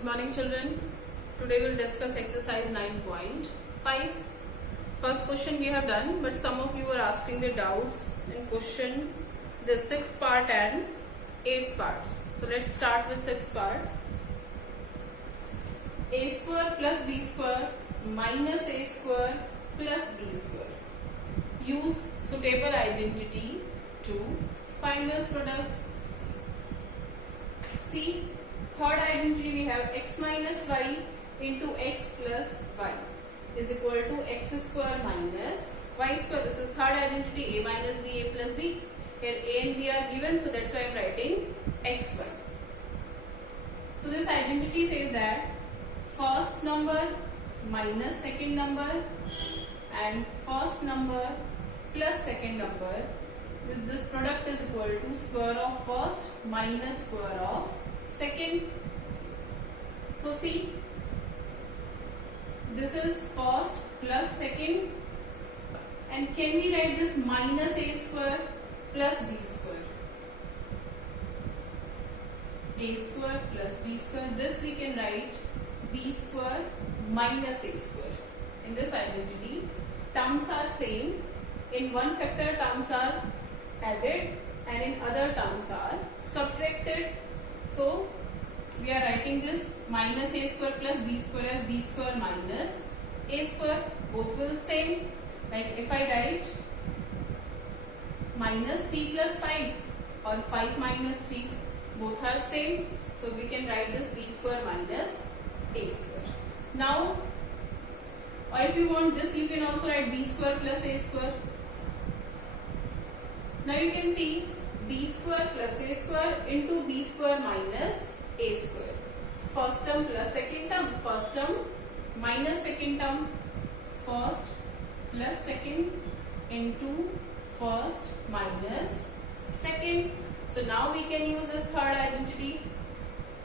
Good morning, children. Today we'll discuss exercise 9.5. First question we have done, but some of you were asking the doubts in question the sixth part and eighth parts. So let's start with sixth part. A square plus b square minus a square plus b square. Use suitable identity to find this product. See, third identity we have x minus y into x plus y is equal to x square minus y square. This is third identity, a minus b, a plus b. Here a and b are given, so that's why I am writing xy. So this identity says that first number minus second number and first number plus second number, this product is equal to square of first minus square of second. So see, this is first plus second, and can we write this minus a square plus b square? A square plus b square, this we can write b square minus a square. In this identity, terms are same. In one factor, terms are added and in other terms are subtracted. So we are writing this minus a square plus b square as b square minus a square. Both will same. Like if I write minus 3 plus 5 or 5 minus 3, both are same. So we can write this b square minus a square. Now, or if you want this, you can also write b square plus a square. Now you can see b square plus a square into b square minus a square. First term plus second term. First term minus second term. First plus second into first minus second. So now we can use this third identity.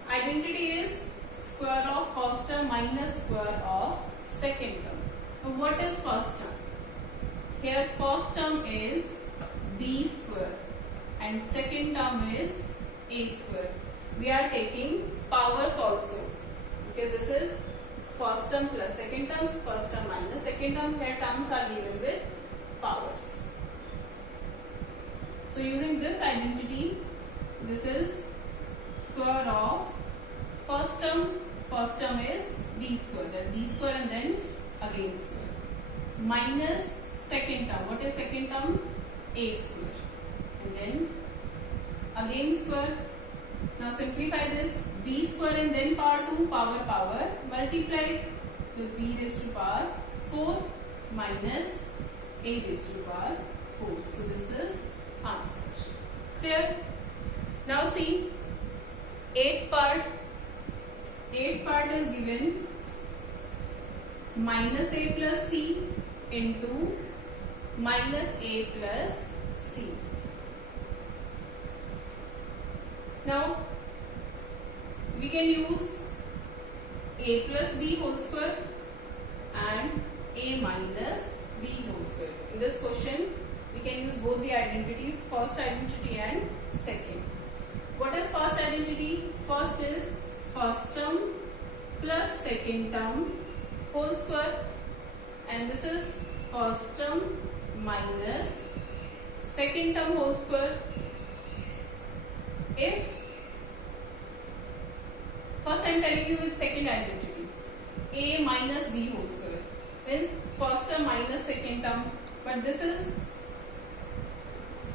Identity is square of first term minus square of second term. Now what is first term? Here first term is b square and second term is a square. We are taking powers also because this is first term plus second term, first term minus second term. Here terms are given with powers. So using this identity, this is square of first term is b square, then b square and then again square, minus second term. What is second term? A square, and then again square. Now simplify this, b square and then power 2, power multiply with b raised to power 4 minus a raised to power 4. So this is answer. Clear? Now see, eighth part is given minus a plus c into minus a plus c. Now we can use a plus b whole square and a minus b whole square. In this question, we can use both the identities, first identity and second. What is first identity? First is first term plus second term whole square, and this is first term minus second term whole square. If first I am telling you is second identity, a minus b whole square means first term minus second term, but this is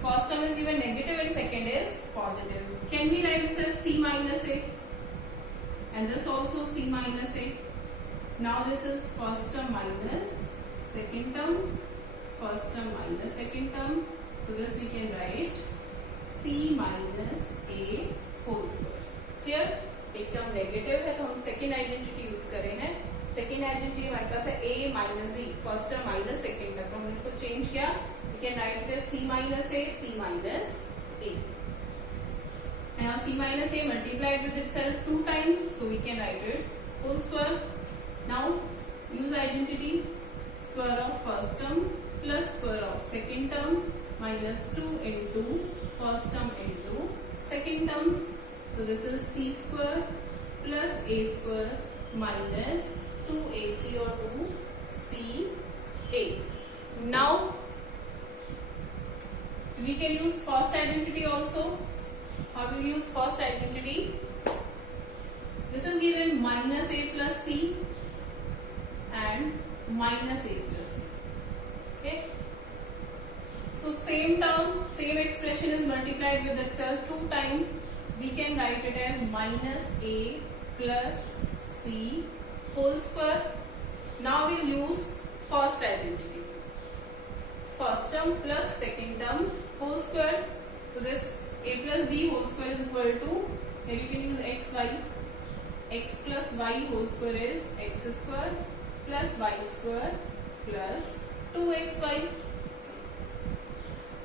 first term is given negative and second is positive. Can we write this as c minus a, and this also c minus a? Now this is first term minus second term, first term minus second term. So this we can write c minus a whole square. Clear? एक term negative है तो हम second identity use कर रहे हैं. Second identity हमारे पास है a minus b, first term minus second term. तो हमने इसको चेंज किया. We can write it as c minus a, c minus a. And now c minus a multiplied with itself 2 times, so we can write its whole square. Now use identity square of first term plus square of second term minus 2 into first term into second term. So this is c square plus a square minus 2ac or 2ca. Now we can use first identity also. How will we use first identity? This is given minus a plus c and minus a plus. Okay. So same term, same expression is multiplied with itself 2 times. We can write it as minus a plus c whole square. Now we'll use first identity. First term plus second term whole square. So this a plus b whole square is equal to, here you can use xy. X plus y whole square is x square plus y square plus 2xy.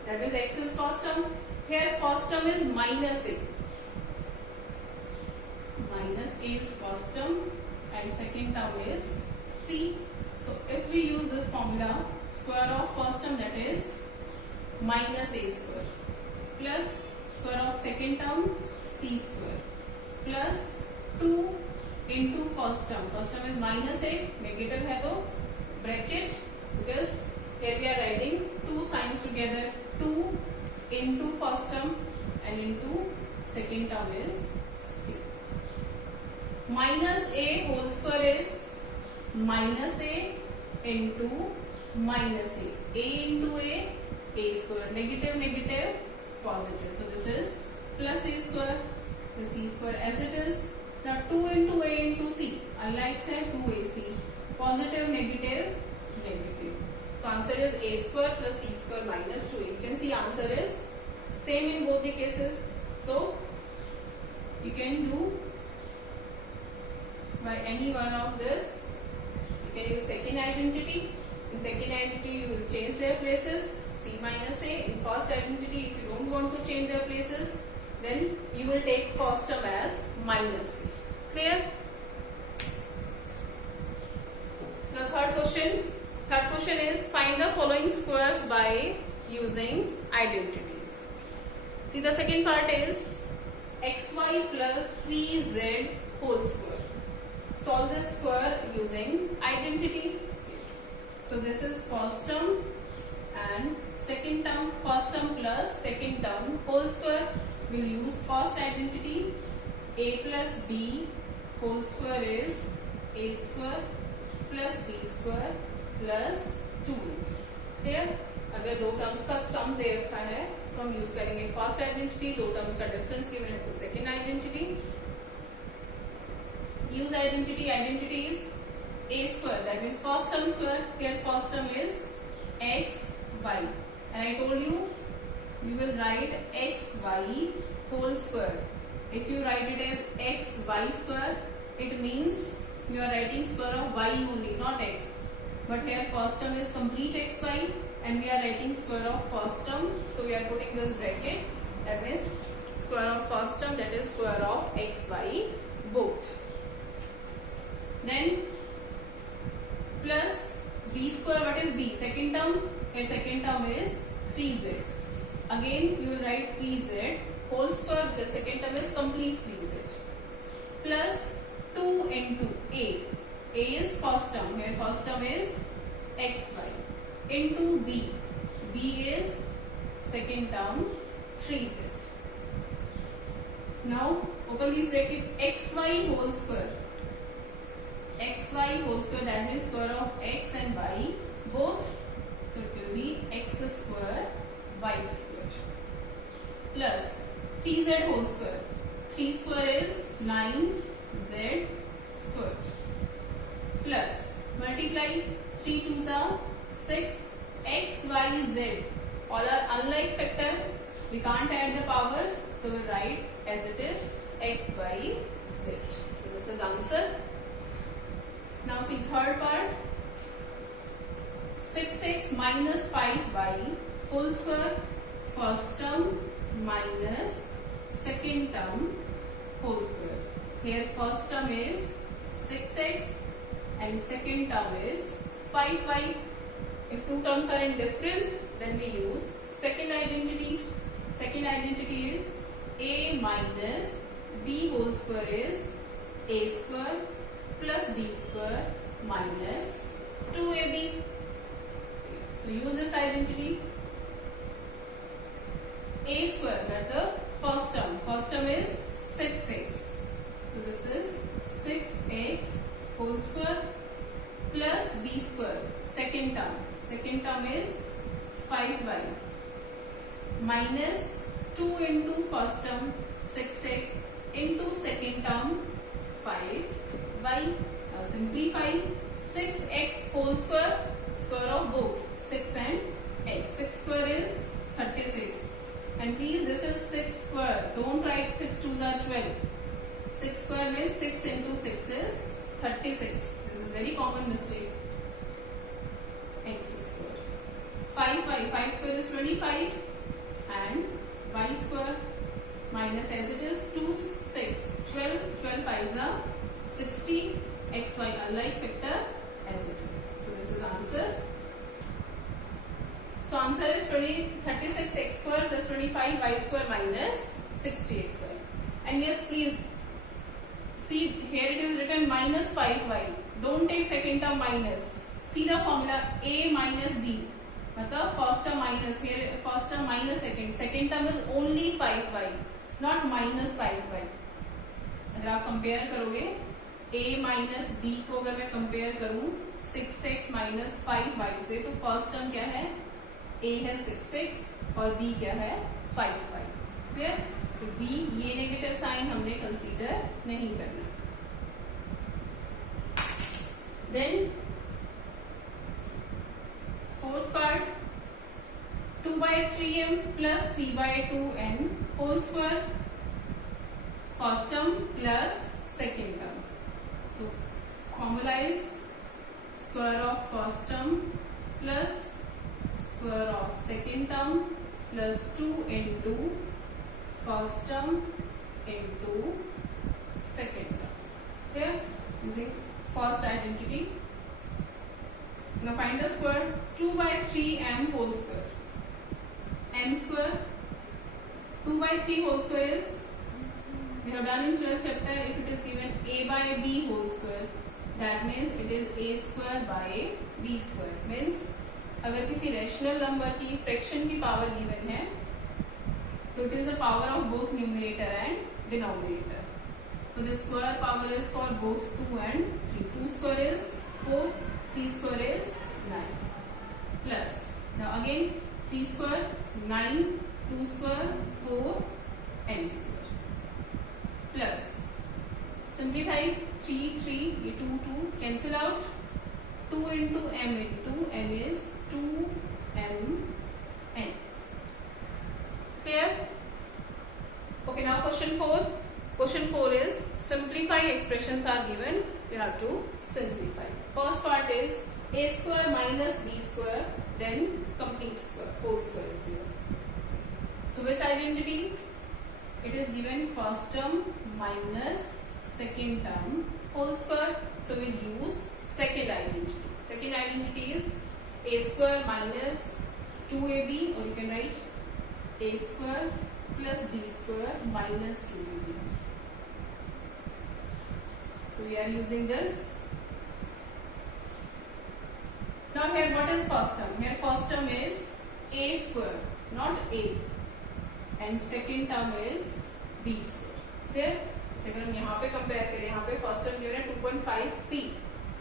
That is x is first term. Here first term is minus a. Minus a is first term and second term is c. So if we use this formula, square of first term, that is minus a square plus square of second term c square plus 2 into first term. First term is minus a, negative है तो bracket, because here we are writing two signs together. 2 into first term and into second term is c. Minus a whole square is minus a into minus a. A into a square. Negative, negative, positive. So this is plus a square, the c square as it is. Now 2 into a into c. Unlike say 2ac. Positive, negative, negative. So answer is a square plus c square minus 2a. You can see answer is same in both the cases. So you can do by any one of this. You can use second identity. In second identity you will change their places, c minus a. In first identity, if you don't want to change their places, then you will take first term as minus a. Clear? Now third question. Third question is find the following squares by using identities. See, the second part is xy plus 3z whole square. Solve this square using identity. So this is first term and second term. First term plus second term whole square. We'll use first identity. A plus b whole square is a square plus b square plus 2. Clear? अगर दो terms का सम दे रखा है तो हम use करेंगे first identity. दो terms का डिफरेंस गिवन है तो second identity. Use identity. Identity is a square, that means first term square. Here first term is x y, and I told you you will write x y whole square. If you write it as x y square, it means you are writing square of y only, not x. But here first term is complete x y and we are writing square of first term, so we are putting this bracket. That means square of first term, that is square of x y both. Then plus b square. What is b? Second term. Here second term is 3z. Again you will write 3z whole square because second term is complete 3z. Plus 2 into a. A is first term. Here first term is xy. Into b. B is second term 3z. Now open this bracket. Xy whole square. Xy whole square, that means square of x and y both, so it will be x square y square plus 3z whole square. 3 square is 9z square plus multiply 3 2s are 6. X y z all are unlike factors, we can't add the powers, so we'll write as it is x y z. So this is answer. Now see third part. 6x minus 5y whole square. First term minus second term whole square. Here first term is 6x and second term is 5y. If two terms are in difference, then we use second identity. Second identity is a minus b whole square is a square plus b square minus 2ab. So use this identity. A square, that the first term. First term is 6x. So this is 6x whole square plus b square. Second term. Second term is 5y minus 2 into first term 6x into second term 5y. Now simplify. 6x whole square, square of both 6 and x. 6 square is 36. And please, this is 6 square. Don't write 6 2s are 12. 6 square means 6 into 6 is 36. This is very common mistake. X square. 5y. 5 square is 25. And y square minus as it is 2, 6. 12. 12 5s are 60. XY alike factor as it is. So this is answer. So answer is 36 x square plus 25 y square minus 60 xy. And yes, please see here it is written minus 5y. Don't take second term minus. See the formula a minus b. मतलब first term minus, here first term minus second. Second term is only 5y, not minus 5y. अगर आप compare करोगे a minus b को अगर मैं compare करूं 6x minus 5y से, तो फर्स्ट टर्म क्या है? a है 6x और b क्या है? 5y. क्लियर? तो b ये नेगेटिव साइन हमने कंसीडर नहीं करना. Then fourth part 2/3m plus 3/2n whole square, first term plus second term. So formula is square of first term plus square of second term plus 2 into first term into second term. There, using first identity. Now find the square. 2/3m whole square. M square. 2/3 whole square is, we have done in 12th chapter, if it is given a by b whole square, that means it is a square by b square. Means अगर किसी rational number की fraction की power given है, तो it is the power of both numerator and denominator. So the square power is for both 2 and 3. 2 square is 4, 3 square is 9. Plus, now again 3 square 9, 2 square 4, n square. Plus, simplify 3, 3, ये 2, 2 cancel out. 2 into m into n is 2m n. Clear? Okay, now question 4. Question 4 is simplify expressions are given. You have to simplify. First part is a square minus b square, then complete square, whole square is given. So which identity? It is given first term minus second term whole square. So we'll use second identity. Second identity is a square minus 2ab, or you can write a square plus b square minus 2ab. So we are using this. Now here what is first term? Here first term is a square, not a, and second term is b square. Clear? अगर हम यहाँ पे compare करें, यहाँ पे first term given है 2.5p,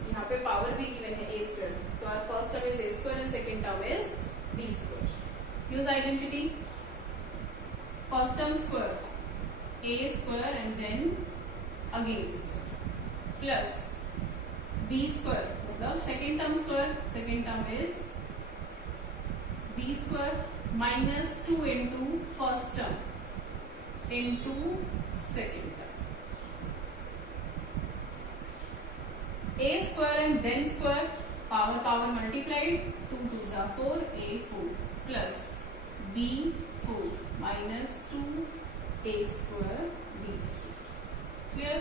यहाँ पे पावर भी गिवन है a square. So our first term is a square and second term is b square. Use identity. First term square a square and then again square plus b square, मतलब second term square. Second term is b square minus 2 into first term into second term. A square and then square, power multiplied, 2 2s are 4, a 4 plus b 4 minus 2 a square b square. Clear?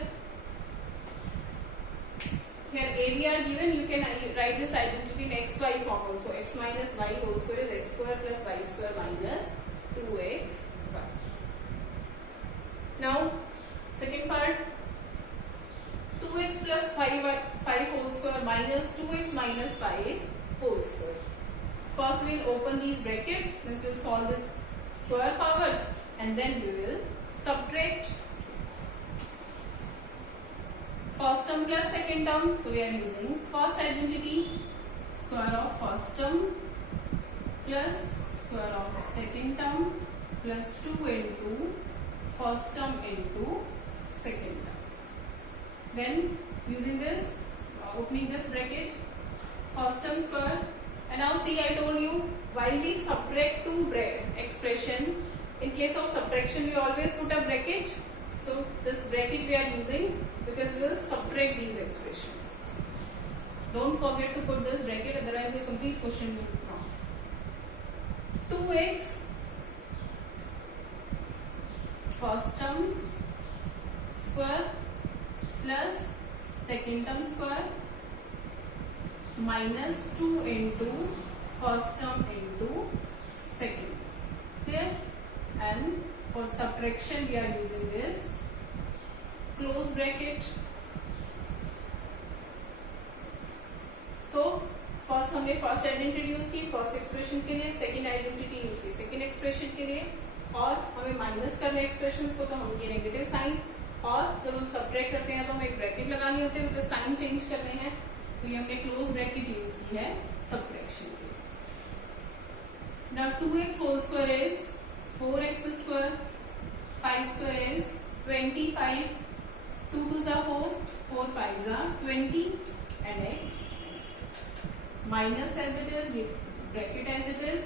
Here a b are given. You can write this identity in xy form also. X minus y whole square is x square plus y square minus 2xy. Now second part, 5 whole square minus 2x minus 5 whole square. First we will open these brackets, means we will solve this square powers and then we will subtract first term plus second term. So we are using first identity, square of first term plus square of second term plus 2 into first term into second term. Then using this, opening this bracket, first term square, and now see I told you while we subtract two expression, in case of subtraction we always put a bracket. So this bracket we are using because we will subtract these expressions. Don't forget to put this bracket, otherwise your complete question will be wrong. 2x first term square plus second term square minus 2 into first term into second. Clear? And for subtraction we are using this close bracket. So first हमने first identity use की first expression के लिए, second identity use की second expression के लिए, और हमें minus करने एक्सप्रेशंस को तो हम ये नेगेटिव साइन, और जब हम सब्ट्रैक्ट करते हैं तो हमें एक ब्रैकेट लगानी होती है बिकॉज साइन चेंज करने हैं, तो ये हमने क्लोज ब्रैकेट यूज की है सब्ट्रैक्शन के लिए. Now 2x whole square is 4x square, 5 square is 25, 2 2s are 4, 4 5s are 20, and x minus as it is, bracket as it is.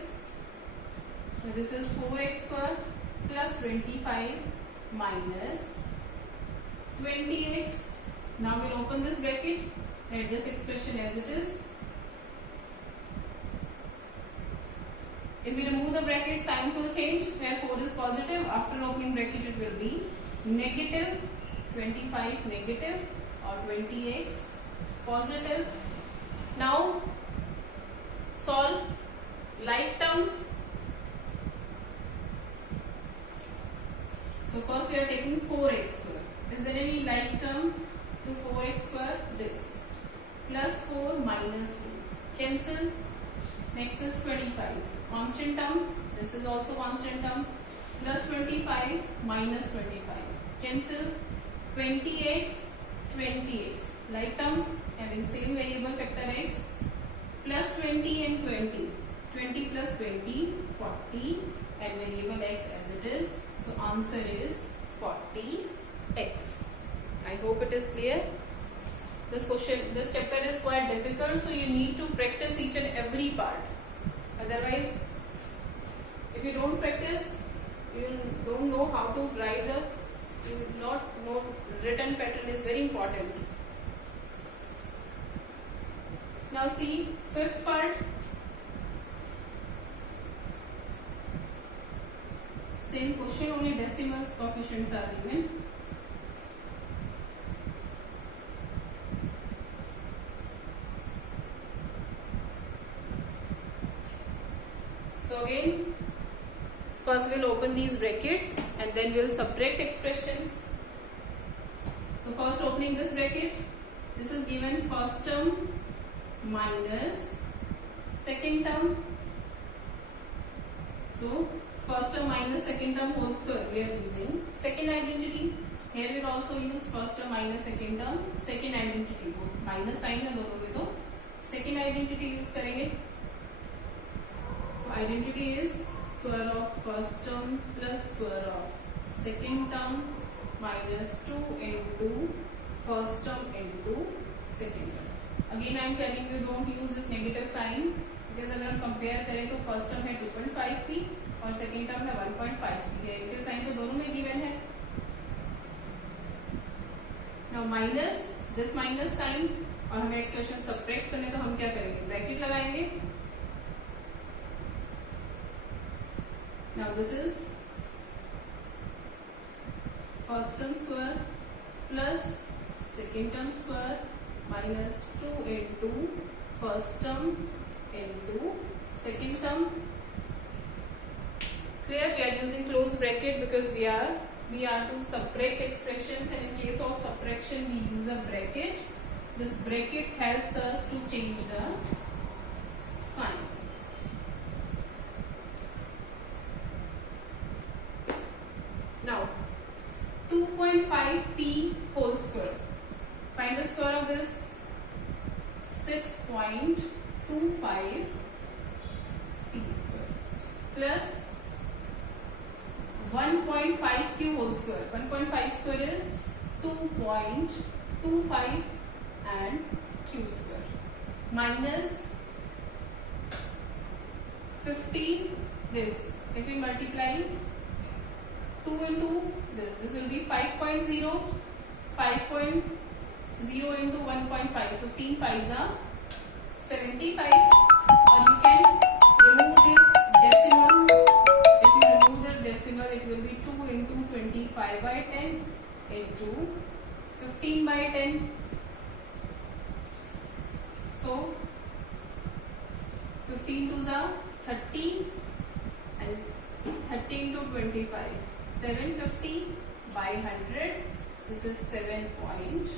So this is 4x square plus 25 minus 20x. Now we'll open this bracket, write this expression as it is. If we remove the bracket, signs will change. Where 4 is positive, after opening bracket it will be negative 25 negative or 20x positive. Now solve like terms. So first we are taking 4x square. Is there any like term to 4x square? This. Plus 4 minus 2. Cancel. Next is 25. Constant term. This is also constant term. Plus 25 minus 25. Cancel. 20x, 20x. Like terms having same variable factor x. Plus 20 and 20. 20 plus 20, 40, and variable x as it is. So answer is 40x. I hope it is clear. This chapter is quite difficult, so you need to practice each and every part. Otherwise, if you don't practice, you don't know how to write the. You will not know written pattern is very important. Now see fifth part. Same question, only decimals coefficients are given. So again, first we'll open these brackets and then we'll subtract expressions. So first opening this bracket, this is given first term minus second term. So first term minus second term whole square we are using. Second identity, here we will also use first term minus second term. Second identity, both minus sign है दोनों में, तो second identity use करेंगे. So identity is square of first term plus square of second term minus 2 into first term into second term. Again I am telling you don't use this negative sign because अगर हम compare करें तो first term है 2.5p और second term है 1.5p. Negative sign तो दोनों में given है. Now minus this minus sign और हमें expression subtract करने तो हम क्या करेंगे? Bracket लगाएंगे. Now this is first term square plus second term square minus 2 into first term into second term. Clear? We are using close bracket because we are to subtract expressions, and in case of subtraction we use a bracket. this bracket helps us to change the sign. Now 2.5p whole square. Find the square of this. 6.25 p square plus 1.5q whole square. 1.5 square is 2.25 and q square minus 15 this. If we multiply 2 into this will be 5.0, 5.0 into 1.5, 15 5s are 75, or you can remove this decimals. If you remove the decimal, it will be 2 into 25 by 10 into 15 by 10. So 15 2s are 30 and 30 into 25, 750 by 100. This is 7.5.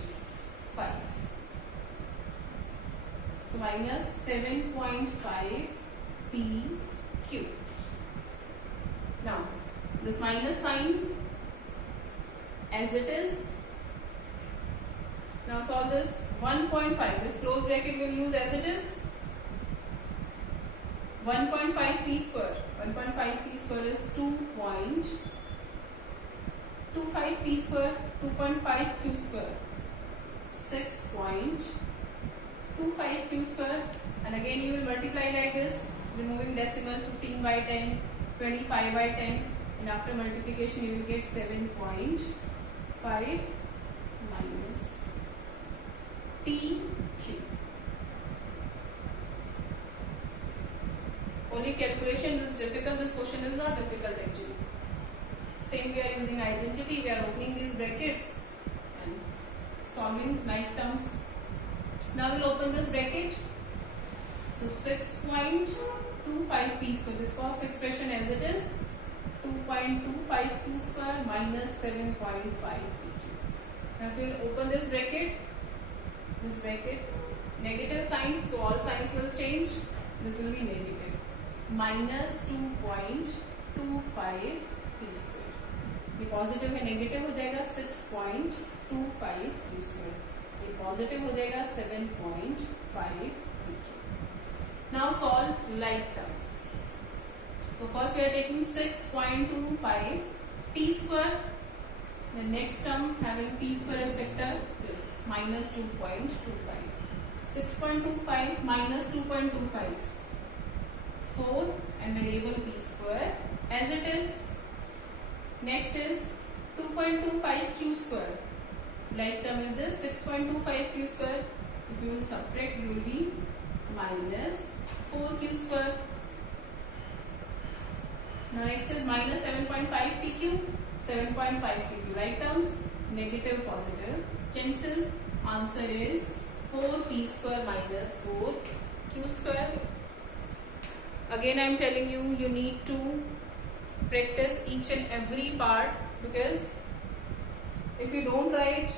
So minus 7.5 PQ. Now this minus sign as it is. Now solve this 1.5. This closed bracket will use as it is. 1.5 p square. 1.5 p square is 2.25 p square. 2.5 q square. 6.25 q square. And again you will multiply like this, removing decimal. 15 by 10, 25 by 10, and after multiplication you will get 7.5 minus PQ. Only calculation is difficult. This question is not difficult actually. Same we are using identity. We are opening these brackets and solving like terms. Now we'll open this bracket. So 6.25 p square. This first expression as it is. 2.25 q square minus 7.5 pq. Now if we'll open this bracket, negative sign, so all signs will change. This will be negative. Minus 2.25 p square. ये positive है negative हो जाएगा 6.25 q square. ये positive हो जाएगा 7.5 pq. Now solve like terms. So first we are taking 6.25 p square. The next term having p square as vector, this minus 2.25. 6.25 minus 2.25. 4 and variable p square as it is. Next is 2.25 q square. Like term is this 6.25 q square. If you will subtract, it will be minus 4q square. Now next is minus 7.5 pq. 7.5 pq. Like terms, negative, positive. Cancel. Answer is 4p square minus 4q square. Again I am telling you, you need to practice each and every part, because if you don't write,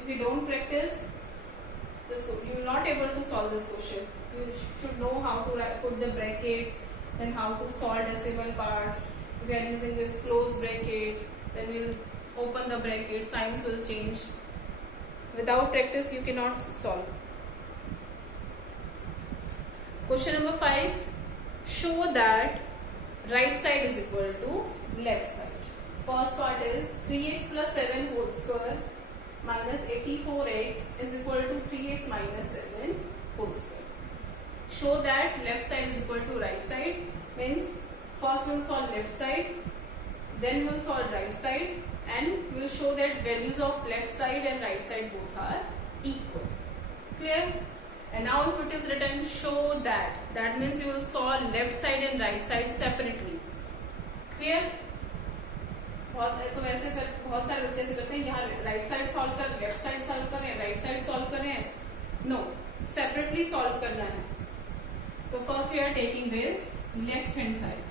if you don't practice, you will not able to solve this question. You should know how to put the brackets, then how to solve decimal parts. If we are using this closed bracket, then we will open the bracket, signs will change. Without practice, you cannot solve. Question number 5. Show that right side is equal to left side. First part is 3x plus 7 whole square minus 84x is equal to 3x minus 7 whole square. Show that left side is equal to right side. Means first we'll solve left side, then we'll solve right side, and we'll show that values of left side and right side both are equal. Clear? And now if it is written show that means you will solve left side and right side separately. Clear? तो वैसे बहुत सारे बच्चे ऐसे करते हैं, यहाँ right side solve कर, लेफ्ट साइड सॉल्व कर रहे हैं, राइट साइड सॉल्व कर रहे हैं. नो, सेपरेटली सॉल्व करना है. तो first we are taking this left hand side.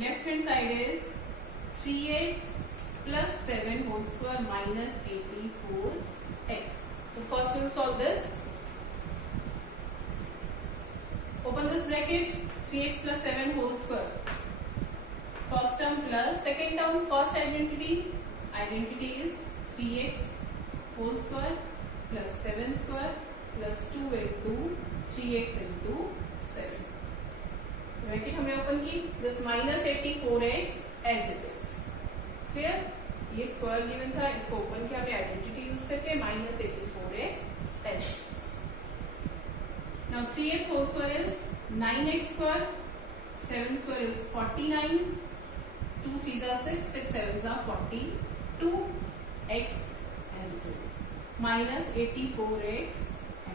Left hand side is 3x plus 7 whole square minus 84x. So first we'll solve this. Open this bracket, 3x plus 7 whole square. First term plus second term, first identity is 3x whole square plus 7 square plus 2 into 3x into 7. Bracket हमने open की. This minus 84x as it is. Clear. ये square given था, इसको open किया हमने identity use करके. Minus 84x as it is. Now 3x whole square is 9x square, 7 square is 49, 2 3s are 6, 6 7s are 42 x as it is, minus 84x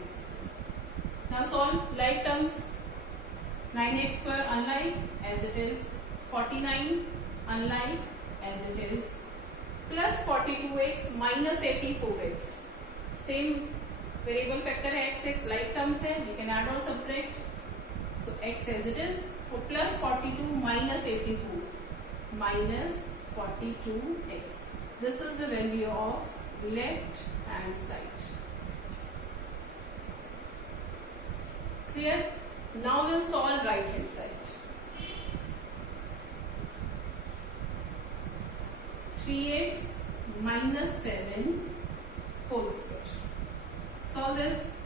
as it is. Now solve like terms. 9x square unlike as it is, 49 unlike as it is, plus 42x minus 84x. Same variable factor है x like terms है, you can add or subtract. So x as it is, for plus 42 minus 84 minus 42x. This is the value of left hand side. Clear? Now we'll solve right hand side. 3x minus 7 whole square. Solve this.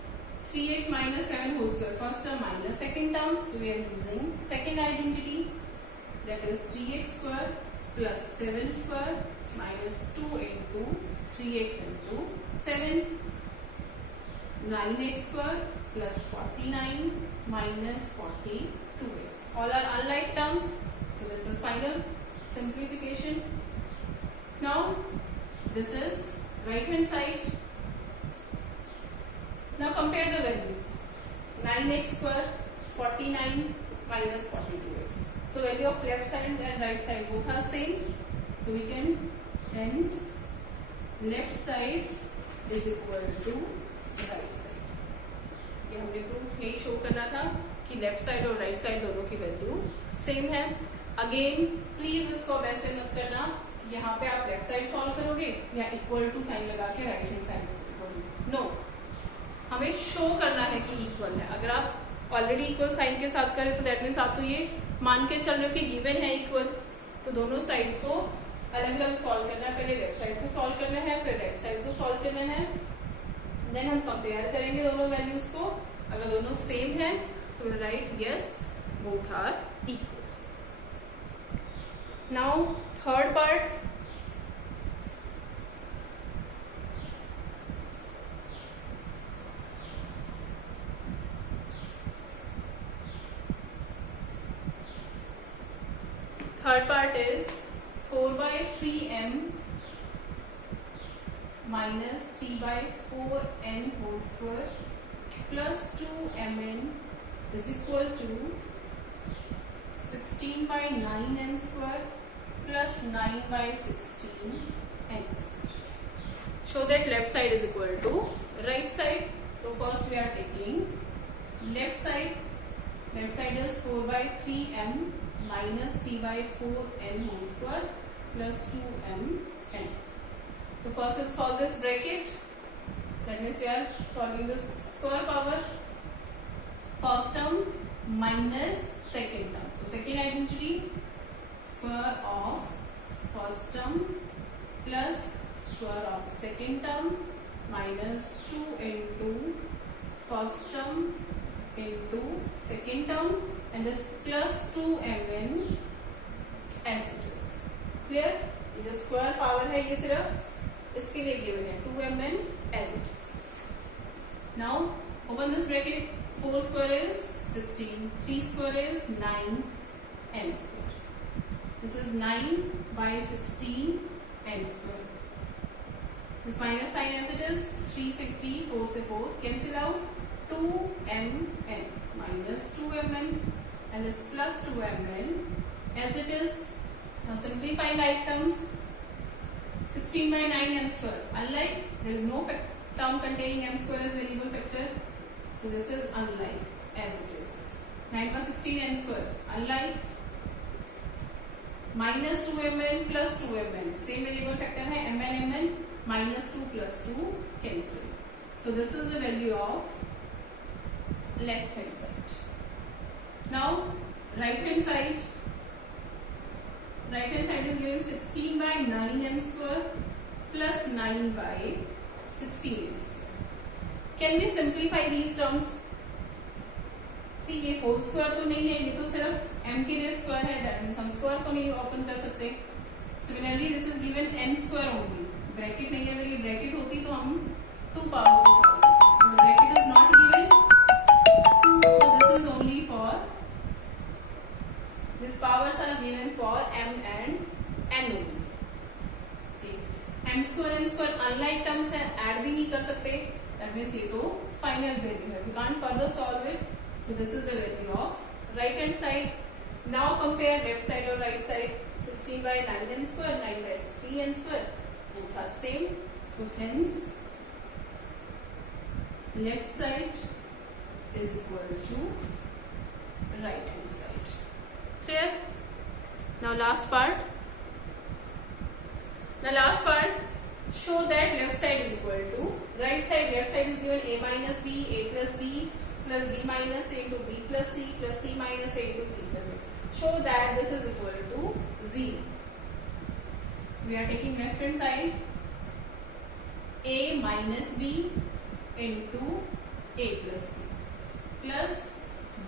3x minus 7 whole square. First term minus second term. So we are using second identity. That is 3x square plus 7 square minus 2 into 3x into 7. 9x square plus 49 minus 42x. All are unlike terms. So this is final simplification. Now this is right hand side. Now compare the values. 9x square, 49 minus 42x. So value of left side and right side both are same. So we can hence left side is equal to right side. ये हमने proof यही show करना था कि left side और right side दोनों की value same है. अगेन प्लीज इसको वैसे मत करना, यहाँ पे आप लेफ्ट साइड सॉल्व करोगे या इक्वल टू साइन लगा के राइट हैंड साइड सॉल्व करोगे. नो, हमें शो करना है कि इक्वल है. अगर आप ऑलरेडी इक्वल साइन के साथ करें तो दैट मीन्स आप तो ये मान के चल रहे हो कि गिवन है इक्वल, तो दोनों साइड्स को अलग अलग सॉल्व करना है. पहले लेफ्ट साइड को सॉल्व करना है, फिर राइट साइड को सॉल्व करना है. देन हम कंपेयर करेंगे दोनों वैल्यूज को. अगर दोनों सेम है तो will write yes both are equal. Now third part. Third part is 4 by 3m minus 3 by 4n whole square plus 2mn is equal to 16 by 9m square plus 9 by 16n square. Show that left side is equal to right side. So first we are taking left side. Left side is 4 by 3m minus 3 by 4n whole square plus 2mn. So first we'll solve this bracket. That means we are solving this square power. First term minus second term. So second identity, square of first term plus square of second term minus 2 into first term into second term, and this plus 2mn as it is. Clear? ये जो square power है ये सिर्फ इसके लिए given है, 2mn as it is. Now open this bracket. 4 square is 16, 3 square is 9m square. This is 9 by 16m square. This minus sign as it is. 3 से 3, 4 से 4 cancel out. 2mn minus 2mn and this plus 2mn as it is. Now simplify like terms. 16 by 9m square. Unlike, there is no term containing m square as variable factor. So this is unlike as it is. 9 by 16 n square. Unlike minus 2mn plus 2mn, same variable factor है mn minus 2 plus 2 cancel. So this is the value of left hand side. Now right hand side is given 16 by 9m square plus 9 by 16m square. Can we simplify these terms? See, ये whole square तो नहीं है, ये तो सिर्फ m के लिए square है, दैट मीन्स हम स्क्वायर को नहीं ओपन कर सकते. Similarly this is given n square only, bracket नहीं है, अगर ये ब्रैकेट होती तो हम 2 पावर के साथ, bracket is not given, so this is only for this powers are given for m and n only. m square unlike terms है, ऐड भी नहीं कर सकते, दैट मीन्स ये तो फाइनल वैल्यू है, we can't further solve it. So this is the value of right hand side. Now compare left side or right side. 16 by 9m square, 9 by 16n square. Both are same. So hence left side is equal to right hand side. Clear? Now last part. The last part, show that left side is equal to right side. Left side is given a minus b, a plus b plus b minus a into b plus c minus a into c plus a. Show that this is equal to 0. We are taking left hand side, a minus b into a plus b plus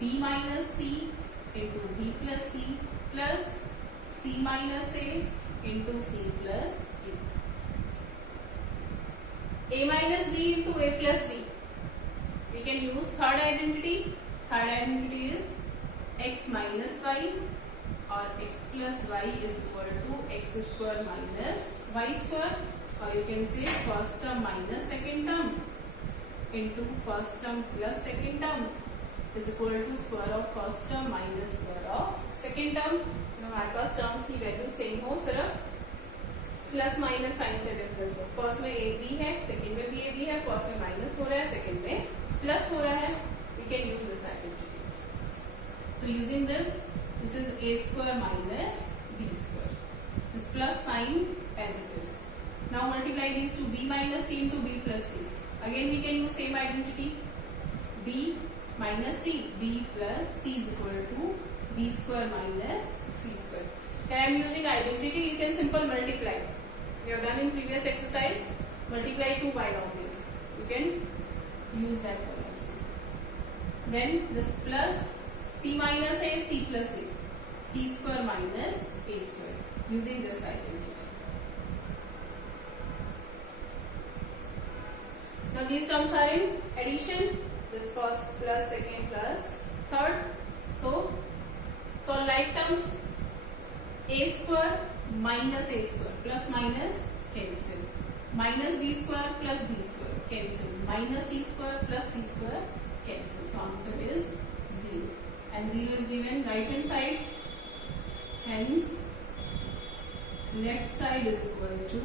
b minus c into b plus c plus c minus a into c plus a. A minus b into a plus b. We can use third identity. Third identity is x minus y or x plus y is equal to x square minus y square, or you can say first term minus second term into first term plus second term is equal to square of first term minus square of second term. तो हमारे पास terms की value same हो, सिर्फ plus minus sign से difference हो. First में A B है, सेकंड में भी ए बी है, फर्स्ट में माइनस हो रहा है, सेकंड में प्लस हो रहा है. We can use this identity. So using this is a square minus b square. This plus sign as it is. Now multiply these to b minus c into b plus c. Again we can use same identity. b minus c, b plus c is equal to b square minus c square. And I am using identity. You can simple multiply. We have done in previous exercise. Multiply two binomials. You can use that one also. Then this plus c minus a, c plus a, c square minus a square, using this identity. Now these terms are in addition. This first plus second plus third. So solve like terms. A square minus a square plus minus cancel. Minus b square plus b square cancel. Minus c square plus c square cancel. So answer is 0. And 0 is given right hand side. Hence left side is equal to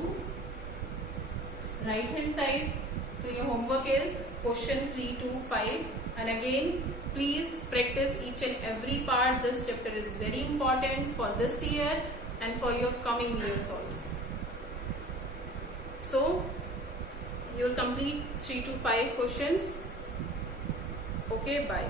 right hand side. So your homework is question 3 to 5. And again, please practice each and every part. This chapter is very important for this year and for your coming years also. So you will complete 3 to 5 questions. Okay, bye.